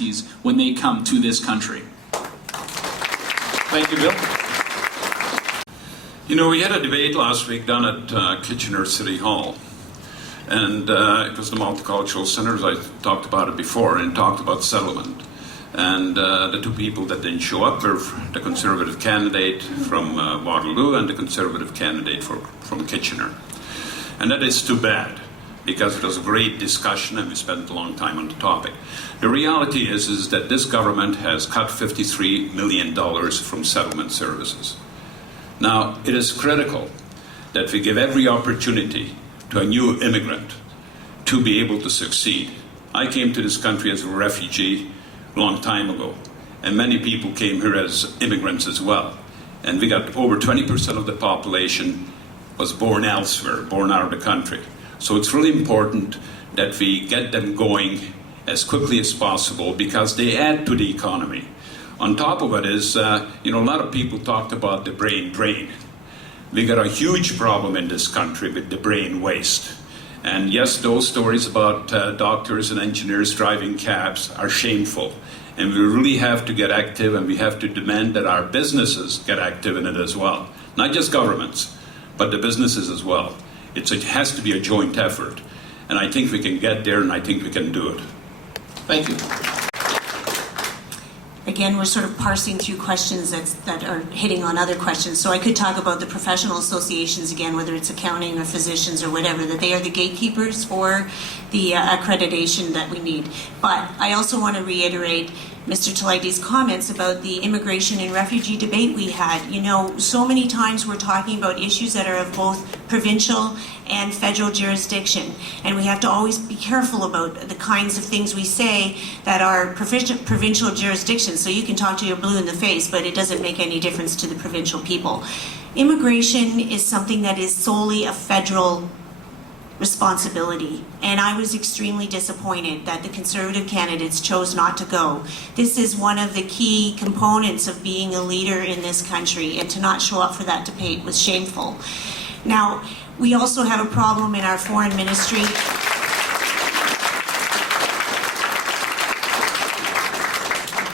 entities when they come to this country. Thank you, Bill. You know, we had a debate last week down at Kitchener City Hall, and it was the Multicultural Centre. I talked about it before, and talked about settlement. And the two people that didn't show up were the Conservative candidate from Waterloo and the Conservative candidate from Kitchener. And that is too bad, because it was a great discussion and we spent a long time on the topic. The reality is that this government has cut $53 million from settlement services. Now, it is critical that we give every opportunity to a new immigrant to be able to succeed. I came to this country as a refugee a long time ago, and many people came here as immigrants as well. And we got over 20% of the population was born elsewhere, born out of the country. So it's really important that we get them going as quickly as possible, because they add to the economy. On top of it is, a lot of people talked about the brain drain. We got a huge problem in this country with the brain waste. And yes, those stories about doctors and engineers driving cabs are shameful. And we really have to get active, and we have to demand that our businesses get active in it as well. Not just governments, but the businesses as well. It has to be a joint effort. And I think we can get there, and I think we can do it. Thank you. Again, we're sort of parsing through questions that are hitting on other questions. So I could talk about the professional associations again, whether it's accounting or physicians or whatever, that they are the gatekeepers for the accreditation that we need. But I also want to reiterate Mr. Telegdi's comments about the immigration and refugee debate we had. You know, so many times we're talking about issues that are of both provincial and federal jurisdiction, and we have to always be careful about the kinds of things we say that are provincial jurisdictions. So you can talk to your blue in the face, but it doesn't make any difference to the provincial people. Immigration is something that is solely a federal responsibility, and I was extremely disappointed that the Conservative candidates chose not to go. This is one of the key components of being a leader in this country, and to not show up for that debate was shameful. Now, we also have a problem in our foreign ministry.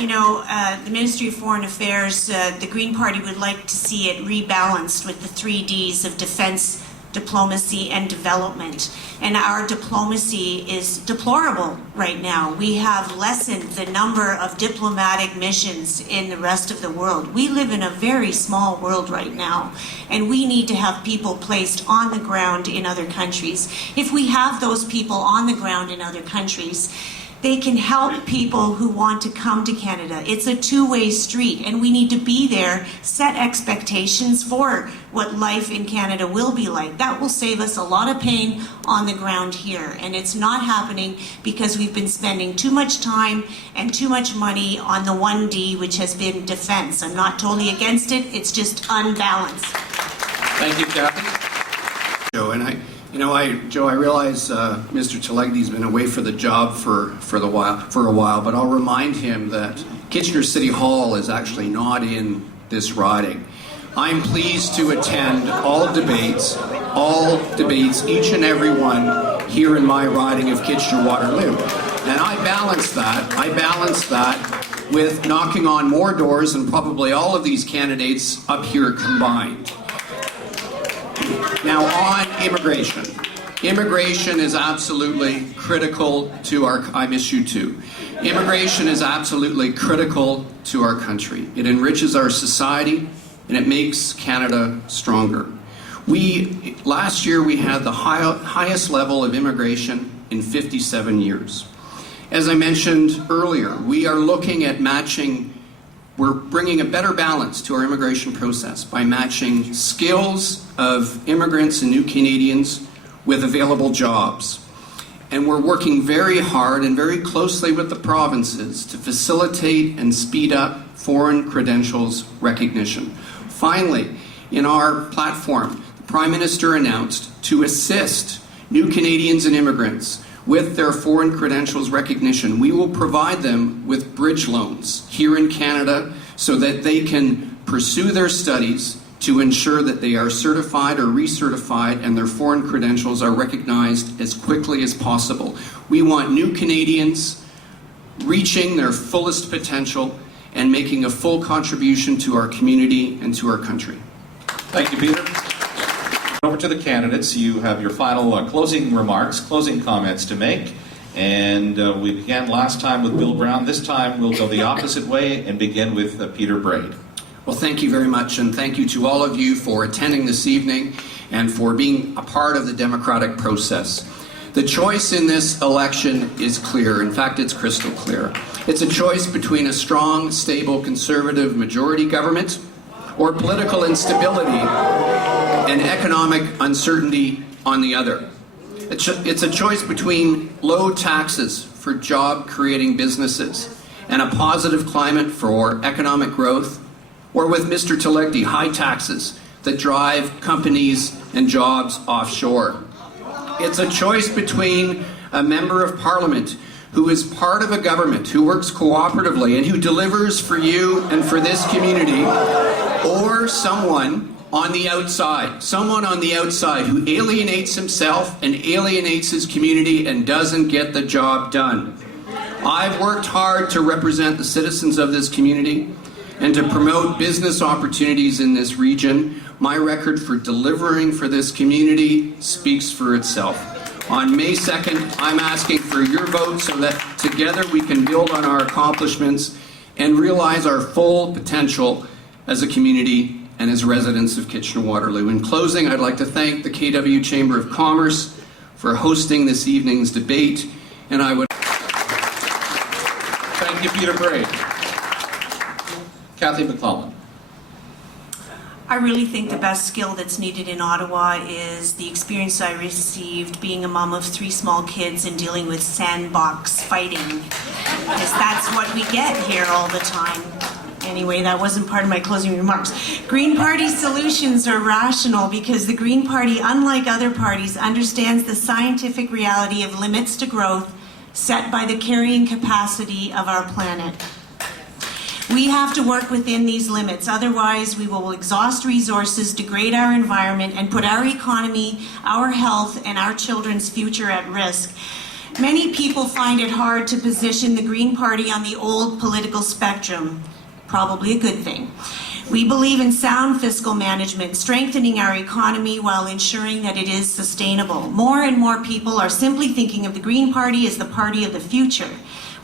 You know, the Ministry of Foreign Affairs, the Green Party would like to see it rebalanced with the 3 Ds of defense, diplomacy, and development. And our diplomacy is deplorable right now. We have lessened the number of diplomatic missions in the rest of the world. We live in a very small world right now, and we need to have people placed on the ground in other countries. If we have those people on the ground in other countries, they can help people who want to come to Canada. It's a two-way street, and we need to be there, set expectations for what life in Canada will be like. That will save us a lot of pain on the ground here, and it's not happening because we've been spending too much time and too much money on the 1D, which has been defense. I'm not totally against it, it's just unbalanced. Thank you, Kathy. Joe, I realize Mr. Telegdi's been away for the job for a while, but I'll remind him that Kitchener City Hall is actually not in this riding. I'm pleased to attend all debates, each and every one here in my riding of Kitchener-Waterloo. And I balance that with knocking on more doors than probably all of these candidates up here combined. Now, on immigration. Immigration is absolutely critical to I miss you too. Immigration is absolutely critical to our country. It enriches our society, and it makes Canada stronger. Last year we had the highest level of immigration in 57 years. As I mentioned earlier, we are looking at we're bringing a better balance to our immigration process by matching skills of immigrants and new Canadians with available jobs. And we're working very hard and very closely with the provinces to facilitate and speed up foreign credentials recognition. Finally, in our platform, the Prime Minister announced to assist new Canadians and immigrants with their foreign credentials recognition. We will provide them with bridge loans here in Canada so that they can pursue their studies to ensure that they are certified or recertified and their foreign credentials are recognized as quickly as possible. We want new Canadians reaching their fullest potential and making a full contribution to our community and to our country. Thank you, Peter. Over to the candidates. You have your final closing remarks, closing comments to make. And we began last time with Bill Brown. This time we'll go the opposite way and begin with Peter Braid. Well, thank you very much, and thank you to all of you for attending this evening and for being a part of the democratic process. The choice in this election is clear. In fact, it's crystal clear. It's a choice between a strong, stable, conservative majority government or political instability and economic uncertainty on the other. It's a choice between low taxes for job-creating businesses and a positive climate for economic growth, or with Mr. Telegdi, high taxes that drive companies and jobs offshore. It's a choice between a member of parliament who is part of a government, who works cooperatively and who delivers for you and for this community, or someone on the outside who alienates himself and alienates his community and doesn't get the job done. I've worked hard to represent the citizens of this community and to promote business opportunities in this region. My record for delivering for this community speaks for itself. On May 2nd, I'm asking for your vote so that together we can build on our accomplishments and realize our full potential as a community and as residents of Kitchener-Waterloo. In closing, I'd like to thank the KW Chamber of Commerce for hosting this evening's debate, and I would... Thank you, Peter Braid. Kathy McClellan. I really think the best skill that's needed in Ottawa is the experience I received being a mom of 3 small kids and dealing with sandbox fighting, because that's what we get here all the time. Anyway, that wasn't part of my closing remarks. Green Party solutions are rational because the Green Party, unlike other parties, understands the scientific reality of limits to growth set by the carrying capacity of our planet. We have to work within these limits, otherwise we will exhaust resources, degrade our environment, and put our economy, our health, and our children's future at risk. Many people find it hard to position the Green Party on the old political spectrum. Probably a good thing. We believe in sound fiscal management, strengthening our economy while ensuring that it is sustainable. More and more people are simply thinking of the Green Party as the party of the future.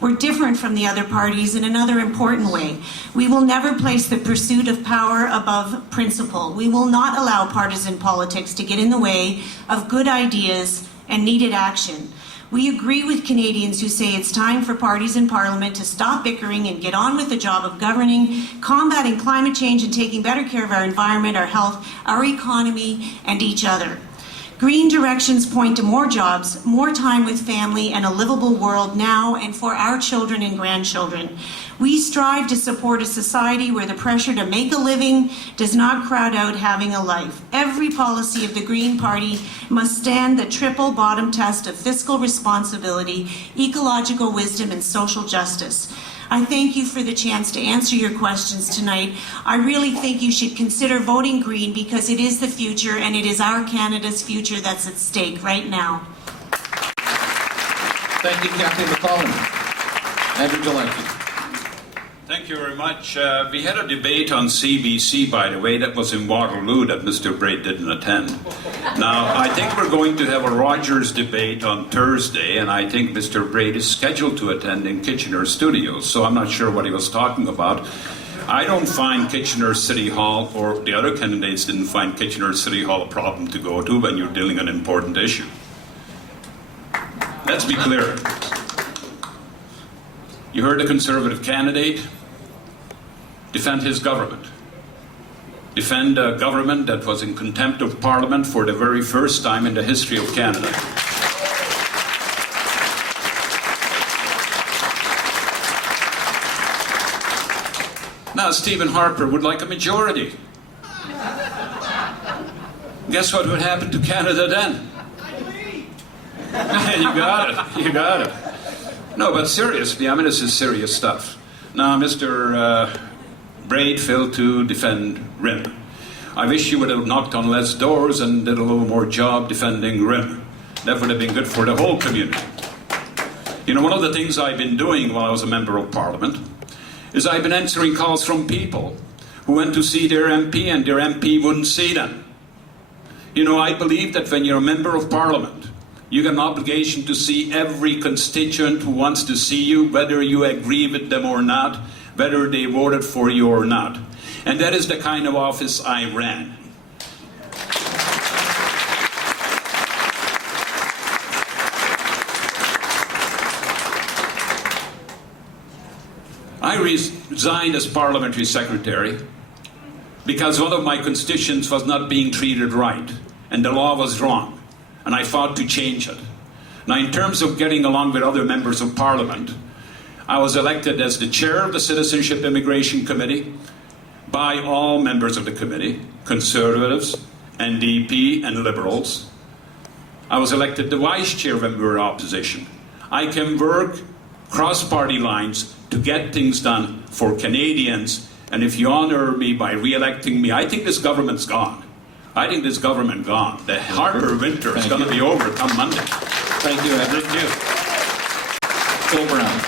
We're different from the other parties in another important way. We will never place the pursuit of power above principle. We will not allow partisan politics to get in the way of good ideas and needed action. We agree with Canadians who say it's time for parties in Parliament to stop bickering and get on with the job of governing, combating climate change, and taking better care of our environment, our health, our economy, and each other. Green directions point to more jobs, more time with family, and a livable world now and for our children and grandchildren. We strive to support a society where the pressure to make a living does not crowd out having a life. Every policy of the Green Party must stand the triple bottom test of fiscal responsibility, ecological wisdom, and social justice. I thank you for the chance to answer your questions tonight. I really think you should consider voting Green because it is the future and it is our Canada's future that's at stake right now. Thank you, Kathy McClellan. Andrew Delaney. Thank you very much. We had a debate on CBC, by the way, that was in Waterloo that Mr. Braid didn't attend. Now, I think we're going to have a Rogers debate on Thursday, and I think Mr. Braid is scheduled to attend in Kitchener Studios, so I'm not sure what he was talking about. I don't find Kitchener City Hall, or the other candidates didn't find Kitchener City Hall a problem to go to when you're dealing an important issue. Let's be clear. You heard the Conservative candidate defend his government. Defend a government that was in contempt of Parliament for the very first time in the history of Canada. Now Stephen Harper would like a majority. Guess what would happen to Canada then? You got it. No, but seriously, I mean, this is serious stuff. Now, Mr. Braid failed to defend RIM. I wish you would have knocked on less doors and did a little more job defending RIM. That would have been good for the whole community. You know, one of the things I've been doing while I was a member of Parliament is I've been answering calls from people who went to see their MP and their MP wouldn't see them. You know, I believe that when you're a member of Parliament, you have an obligation to see every constituent who wants to see you, whether you agree with them or not, whether they voted for you or not. And that is the kind of office I ran. I resigned as parliamentary secretary because one of my constituents was not being treated right, and the law was wrong, and I fought to change it. Now, in terms of getting along with other members of Parliament, I was elected as the chair of the Citizenship Immigration Committee by all members of the committee, Conservatives, NDP, and Liberals. I was elected the vice chair when we were opposition. I can work cross-party lines to get things done for Canadians, and if you honor me by re-electing me, I think this government's gone. I think this government gone. The Harper winter is going to be over come Monday. Thank you, Edward. Thank you. Bill Brown.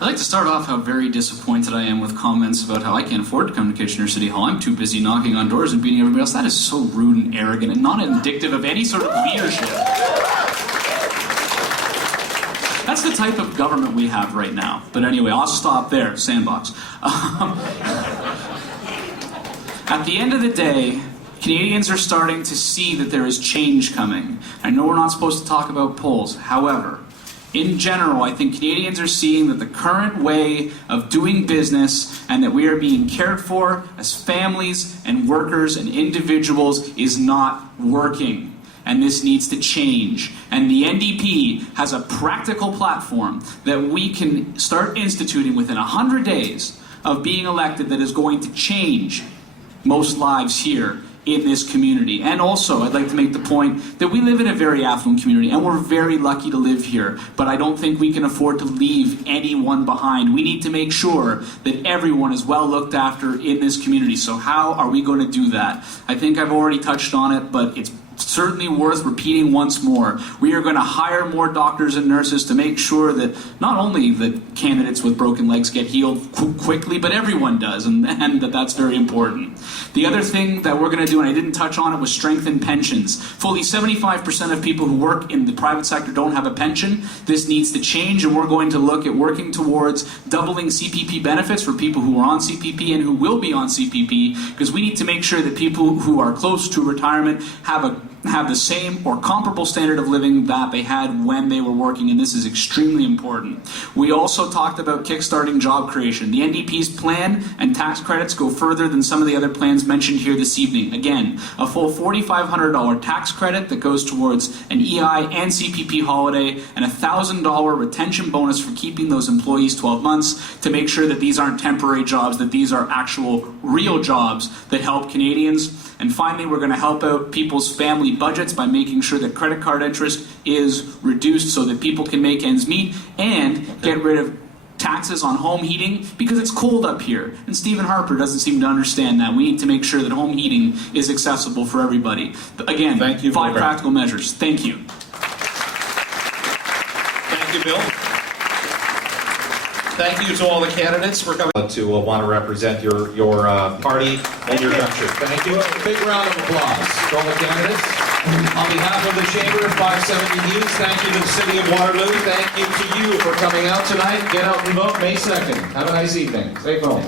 I'd like to start off how very disappointed I am with comments about how I can't afford to come to Kitchener City Hall. I'm too busy knocking on doors and beating everybody else. That is so rude and arrogant and not indicative of any sort of leadership. That's the type of government we have right now. But anyway, I'll stop there. Sandbox. At the end of the day, Canadians are starting to see that there is change coming. I know we're not supposed to talk about polls. However, in general, I think Canadians are seeing that the current way of doing business and that we are being cared for as families and workers and individuals is not working. And this needs to change. And the NDP has a practical platform that we can start instituting within 100 days of being elected that is going to change most lives here in this community. And also, I'd like to make the point that we live in a very affluent community and we're very lucky to live here, but I don't think we can afford to leave anyone behind. We need to make sure that everyone is well looked after in this community. So how are we going to do that? I think I've already touched on it, but it's certainly worth repeating once more. We are going to hire more doctors and nurses to make sure that not only the candidates with broken legs get healed quickly, but everyone does, and that's very important. The other thing that we're going to do, and I didn't touch on it, was strengthen pensions. Fully 75% of people who work in the private sector don't have a pension. This needs to change, and we're going to look at working towards doubling CPP benefits for people who are on CPP and who will be on CPP, because we need to make sure that people who are close to retirement have the same or comparable standard of living that they had when they were working, and this is extremely important. We also talked about kickstarting job creation. The NDP's plan and tax credits go further than some of the other plans mentioned here this evening. Again, a full $4,500 tax credit that goes towards an EI and CPP holiday, and a $1,000 retention bonus for keeping those employees 12 months to make sure that these aren't temporary jobs, that these are actual real jobs that help Canadians. And finally, we're going to help out people's family budgets by making sure that credit card interest is reduced so that people can make ends meet, and get rid of taxes on home heating because it's cold up here. And Stephen Harper doesn't seem to understand that. We need to make sure that home heating is accessible for everybody. Again, Thank you, 5 Bill. practical measures. Thank you. Thank you, Bill. Thank you to all the candidates. We're coming to want to represent your party and your country. Thank you. Big round of applause for all the candidates. On behalf of the Chamber of 570 News, thank you to the City of Waterloo. Thank you to you for coming out tonight. Get out and vote May 2nd. Have a nice evening. Stay home.